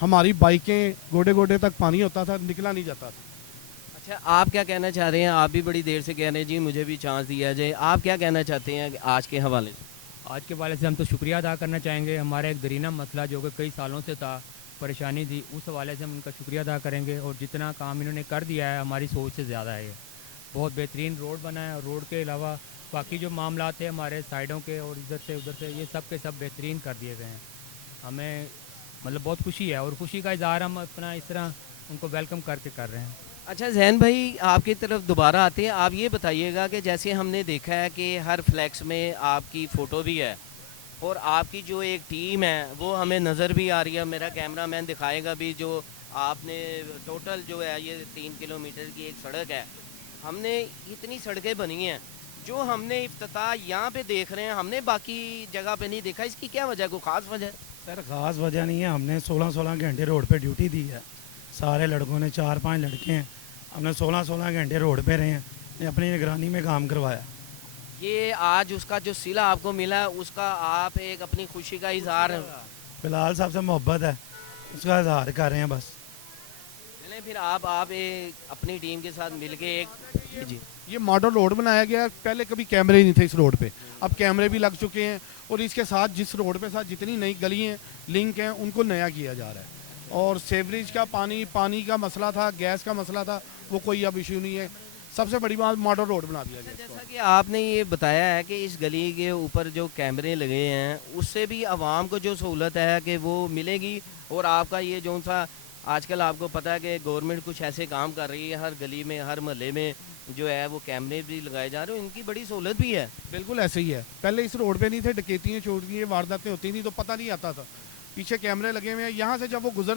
हमारी बाइकें गोडे गोडे तक पानी होता था, निकला नहीं जाता था। अच्छा, आप क्या कहना चाह रहे हैं? आप भी बड़ी देर से कह रहे हैं जी मुझे भी चांस दिया जाए, आप क्या कहना चाहते हैं आज के हवाले से? आज के वाले से हम तो शुक्रिया अदा करना चाहेंगे। हमारा एक दरीना मसला जो कि कई सालों से था, परेशानी थी, उस हवाले से हम उनका शुक्रिया अदा करेंगे। और जितना काम इन्होंने कर दिया है हमारी सोच से ज़्यादा है। ये बहुत बेहतरीन रोड बना है, और रोड के अलावा बाकी जो मामला थे हमारे साइडों के और इधर से उधर से, ये सब के सब बेहतरीन कर दिए गए हैं। हमें मतलब बहुत खुशी है, और खुशी का इज़हार हम अपना इस तरह उनको वेलकम करके कर रहे हैं। अच्छा जैन भाई, आपकी तरफ दोबारा आते हैं। आप ये बताइएगा कि जैसे हमने देखा है कि हर फ्लैक्स में आपकी फ़ोटो भी है, और आपकी जो एक टीम है वो हमें नज़र भी आ रही है। मेरा कैमरा मैन दिखाएगा भी, जो आपने टोटल जो है ये 3 किलोमीटर की एक सड़क है। हमने इतनी सड़कें बनी हैं, जो हमने इफ्तिताह यहाँ पे देख रहे हैं, हमने बाकी जगह पे नहीं देखा। इसकी क्या वजह है? कोई ख़ास वजह है? सर ख़ास वजह नहीं है, हमने 16-16 घंटे रोड पे ड्यूटी दी है। सारे लड़कों ने 4-5 लड़के हैं, हमने 16-16 घंटे रोड पे रहे हैं, ने अपनी निगरानी में काम करवाया। ये आज उसका जो सिला आपको मिला है, उसका आप एक अपनी खुशी का इजहार बिलाल साहब से मोहब्बत है, उसका इजहार कर रहे हैं बस। चलें फिर आप एक अपनी टीम के साथ मिलके एक जी ये मॉडल रोड बनाया गया है, पहले कभी कैमरे नहीं थे इस रोड पे, अब कैमरे भी लग चुके हैं। और इसके साथ जिस रोड पे साथ जितनी नई गली हैं, लिंक हैं, उनको नया किया जा रहा है। और सेवरेज का पानी का मसला था, गैस का मसला था, वो कोई अब इशू नहीं है। सबसे बड़ी बात, मॉडल रोड बना दिया गया जैसा इसको। कि आपने ये बताया है कि इस गली के ऊपर जो कैमरे लगे हैं, उससे भी आवाम को जो सहूलत है कि वो मिलेगी। और आपका ये जो सा आजकल आपको पता है कि गवर्नमेंट कुछ ऐसे काम कर रही है, हर गली में हर मोहल्ले में जो है वो कैमरे भी लगाए जा रहे हैं, इनकी बड़ी सहूलत भी है। बिल्कुल ऐसे ही है। पहले इस रोड पे नहीं थे, डकैतियाँ चोरियाँ वारदातें होती थी तो पता नहीं आता था। पीछे कैमरे लगे हुए हैं, यहाँ से जब वो गुजर